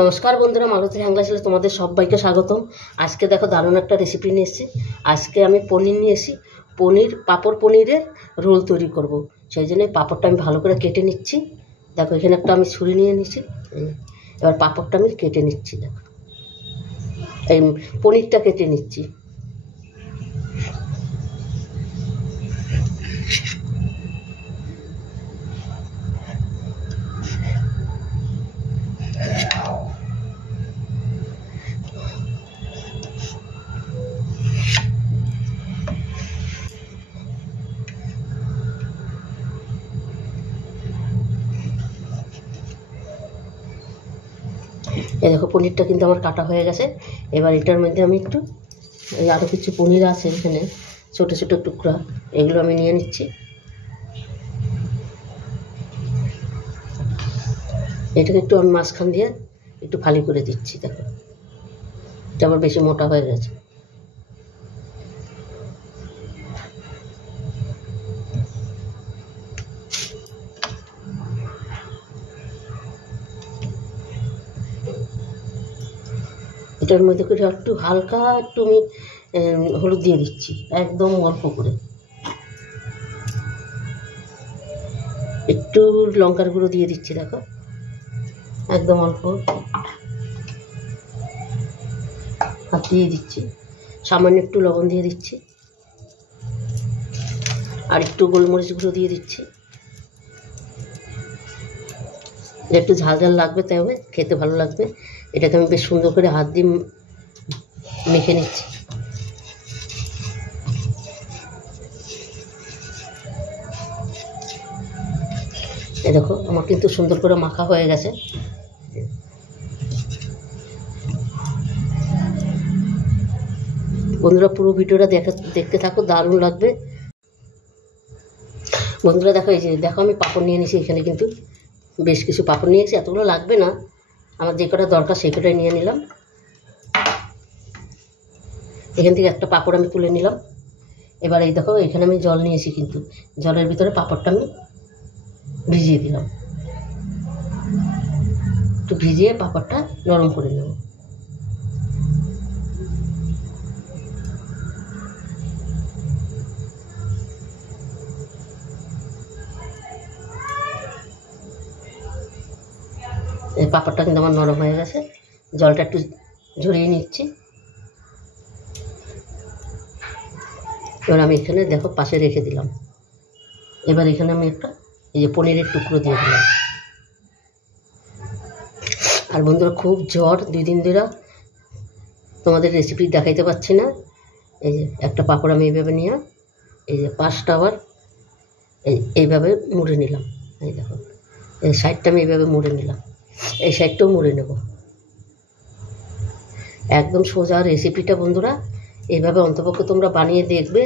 নমস্কার বন্ধুরা, মালতী হ্যাংলা চ্যানেলে তোমাদের সবাইকে স্বাগতম। আজকে দেখো দারুণ একটা রেসিপি নিয়ে এসেছি। আজকে আমি পনির নিয়ে এসেছি। পাঁপড় পনিরের রোল তৈরি করব। সেই জন্য পাঁপড়টা আমি ভালো করে কেটে নিচ্ছি। দেখো এখানে একটা আমি ছুরি নিয়ে নিচ্ছি। এবার পাঁপড়টা আমি কেটে নিচ্ছি। দেখো এই পনিরটা কেটে নিচ্ছি। এই দেখো পনিরটা কিন্তু আমার কাটা হয়ে গেছে। এবার এটার মধ্যে আমি একটু আরও কিছু পনির আছে এখানে, ছোটো ছোটো টুকরা, এগুলো আমি নিয়ে নিচ্ছি। এটাকে একটু আমি মাঝখান দিয়ে একটু ফালি করে দিচ্ছি। দেখো এটা আবার বেশি মোটা হয়ে গেছে। এটার মধ্যে করে একটু হালকা একটু আমি হলুদ দিয়ে দিচ্ছি, একদম অল্প করে। একটু লঙ্কার গুঁড়ো দিয়ে দিচ্ছি, দেখো একদম অল্প হাত দিয়ে দিচ্ছি। সামান্য একটু লবণ দিয়ে দিচ্ছি, আর একটু গোলমরিচ গুঁড়ো দিয়ে দিচ্ছি। একটু ঝাল ঝাল লাগবে, তাই হবে, খেতে ভালো লাগবে। এটাকে আমি বেশ সুন্দর করে হাত দিয়ে মেখে নিচ্ছি। এই দেখো আমার কিন্তু সুন্দর করে মাখা হয়ে গেছে। বন্ধুরা পুরো ভিডিওটা দেখতে থাকো, দারুণ লাগবে। বন্ধুরা দেখো, এই যে দেখো আমি পাঁপড় নিয়ে নিয়েছি। এখানে কিন্তু বেশ কিছু পাঁপড় নিয়েছি, এতগুলো লাগবে না, আমার যে কটা দরকার সেই কটাই নিয়ে নিলাম। এখান থেকে একটা পাঁপড় আমি তুলে নিলাম। এবার এই দেখো এখানে আমি জল নিয়েছি, কিন্তু জলের ভিতরে পাঁপড়টা আমি ভিজিয়ে দিলাম। একটু ভিজিয়ে পাঁপড়টা নরম করে নেব। এই পাঁপড়টা কিন্তু আমার নরম হয়ে গেছে। জলটা একটু ঝরিয়ে নিচ্ছি। এবার আমি এখানে দেখো পাশে রেখে দিলাম। এবার এখানে আমি একটা এই যে পনিরের টুকরো দিয়ে দিলাম। আর বন্ধুরা খুব জ্বর, 2 দিন ধরে তোমাদের রেসিপি দেখাইতে পারছি না। এই যে একটা পাঁপড় আমি এইভাবে নিয়ে এই যে 5টা আবার এইভাবে মুড়ে নিলাম। এই দেখো এই সাইডটা আমি এইভাবে মুড়ে নিলাম, এই সাইডটাও মুড়ে নেব। একদম সোজা রেসিপিটা বন্ধুরা, এইভাবে অন্তপক্ষে তোমরা বানিয়ে দেখবে।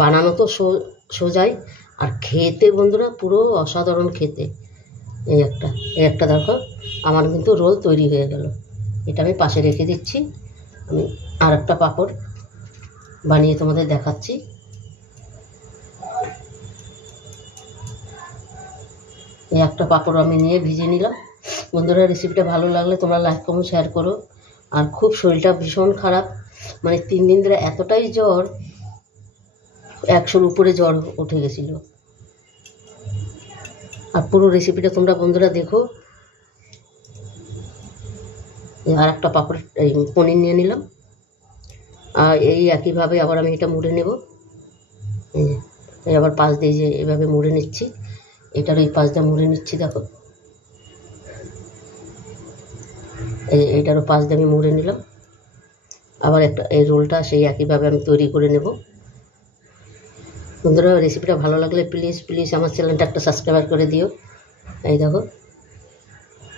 বানানো তো সোজাই, আর খেতে বন্ধুরা পুরো অসাধারণ খেতে। এই একটা দেখো আমার কিন্তু রোল তৈরি হয়ে গেল। এটা আমি পাশে রেখে দিচ্ছি। আমি আর একটা পাঁপড় বানিয়ে তোমাদের দেখাচ্ছি। এই একটা পাঁপড় আমি নিয়ে ভিজে নিলাম। বন্ধুরা রেসিপিটা ভালো লাগলে তোমরা লাইক কমেন্ট শেয়ার করো। আর খুব শরীরটা ভীষণ খারাপ, মানে 3 দিন ধরে এতটাই জ্বর, 100-র উপরে জ্বর উঠে গেছিল। আর পুরো রেসিপিটা তোমরা বন্ধুরা দেখো। আর একটা পাঁপড় এই পনির নিয়ে নিলাম, আর এই একইভাবে আবার আমি এটা মুড়ে নেব। এই আবার পাশ দিয়ে যে এভাবে মুড়ে নিচ্ছি, এটার ওই পাশ দিয়ে মুড়ে নিচ্ছি। দেখো এইটারও পাশ দিয়ে আমি মুড়ে নিলাম। আবার একটা এই রোলটা সেই একইভাবে আমি তৈরি করে নেব। বন্ধুরা রেসিপিটা ভালো লাগলে প্লিজ প্লিজ আমার চ্যানেলটা একটা সাবস্ক্রাইব করে দিও। এই দেখো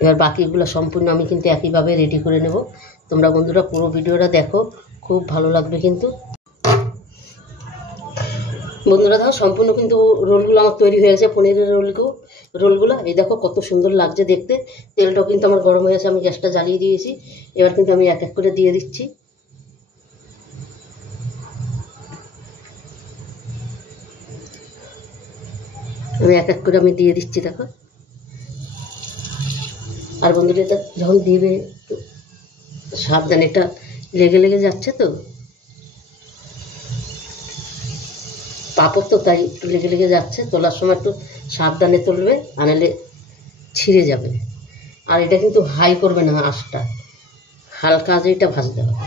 এবার বাকিগুলো সম্পূর্ণ আমি কিন্তু একইভাবে রেডি করে নেব। তোমরা বন্ধুরা পুরো ভিডিওটা দেখো, খুব ভালো লাগবে কিন্তু। বন্ধুরা দেখো সম্পূর্ণ কিন্তু রোলগুলো আমার তৈরি হয়ে গেছে, পনিরের রোলগুলো। এই দেখো কত সুন্দর লাগছে দেখতে। তেলটাও কিন্তু আমার গরম হয়ে গেছে, আমি গ্যাসটা জ্বালিয়ে দিয়েছি। এবার কিন্তু আমি এক এক করে দিয়ে দিচ্ছি। আমি এক এক করে আমি দিয়ে দিচ্ছি। দেখো আর বন্ধুরা এটা যখন দিবে সাবধানে, এটা লেগে লেগে যাচ্ছে তো, পাপড় তো তাই একটু লেগে লেগে যাচ্ছে, তোলার সময় একটু সাবধানে তুলবে, আনালে ছিঁড়ে যাবে। আর এটা কিন্তু হাই করবে না, আঁচটা হালকা আঁচে এটা ভাজতে হবে।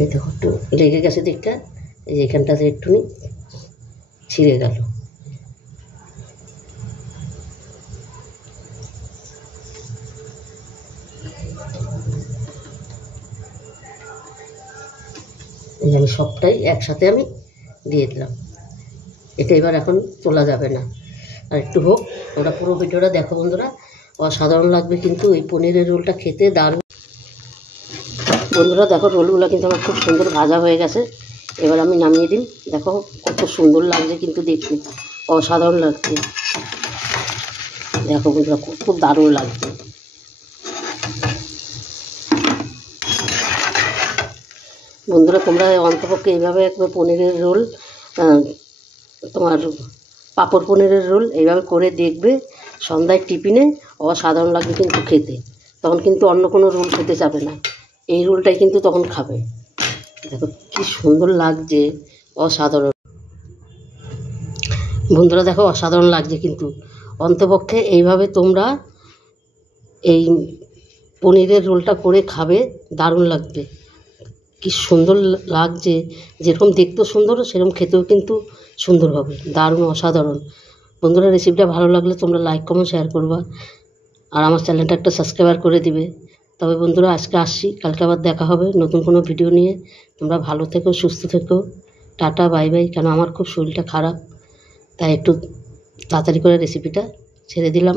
এই দেখো একটু লেগে গেছে দিকটা, এই এখানটাতে একটুনি ছিঁড়ে গেল। এই আমি সবটাই একসাথে আমি দিয়ে দিলাম। এটা এবার এখন তোলা যাবে না, আর একটু হোক। ওরা পুরো ভিডিওটা দেখো বন্ধুরা, অসাধারণ লাগবে কিন্তু এই পনিরের রোলটা খেতে দারুণ। বন্ধুরা দেখো রোলগুলো কিন্তু আমার খুব সুন্দর ভাজা হয়ে গেছে। এবার আমি নামিয়ে দিই। দেখো কত সুন্দর লাগছে কিন্তু দেখতে, অসাধারণ লাগছে। দেখো বন্ধুরা খুব দারুণ লাগছে। বন্ধুরা তোমরা অন্তপক্ষে এইভাবে একবার পনিরের রোল, তোমার পাঁপড় পনিরের রোল এইভাবে করে দেখবে সন্ধ্যায় টিফিনে, অসাধারণ লাগবে কিন্তু খেতে। তখন কিন্তু অন্য কোনো রোল খেতে যাবে না, এই রোলটাই কিন্তু তখন খাবে। দেখো কি সুন্দর লাগছে, অসাধারণ। বন্ধুরা দেখো অসাধারণ লাগছে কিন্তু, অন্তপক্ষে এইভাবে তোমরা এই পনিরের রোলটা করে খাবে, দারুণ লাগবে। কি সুন্দর লাগছে, যেরকম দেখতেও সুন্দর সেরকম খেতেও কিন্তু সুন্দর হবে, দারুণ অসাধারণ। বন্ধুরা রেসিপিটা ভালো লাগলে তোমরা লাইক কমেন্ট শেয়ার করবা, আর আমার চ্যানেলটা একটা সাবস্ক্রাইব করে দিবে। তবে বন্ধুরা আজকে আসছি, কালকে আবার দেখা হবে নতুন কোনো ভিডিও নিয়ে। তোমরা ভালো থেকো, সুস্থ থেকো, টাটা বাই বাই। কেন আমার খুব শরীরটা খারাপ, তাই একটু তাড়াতাড়ি করে রেসিপিটা ছেড়ে দিলাম।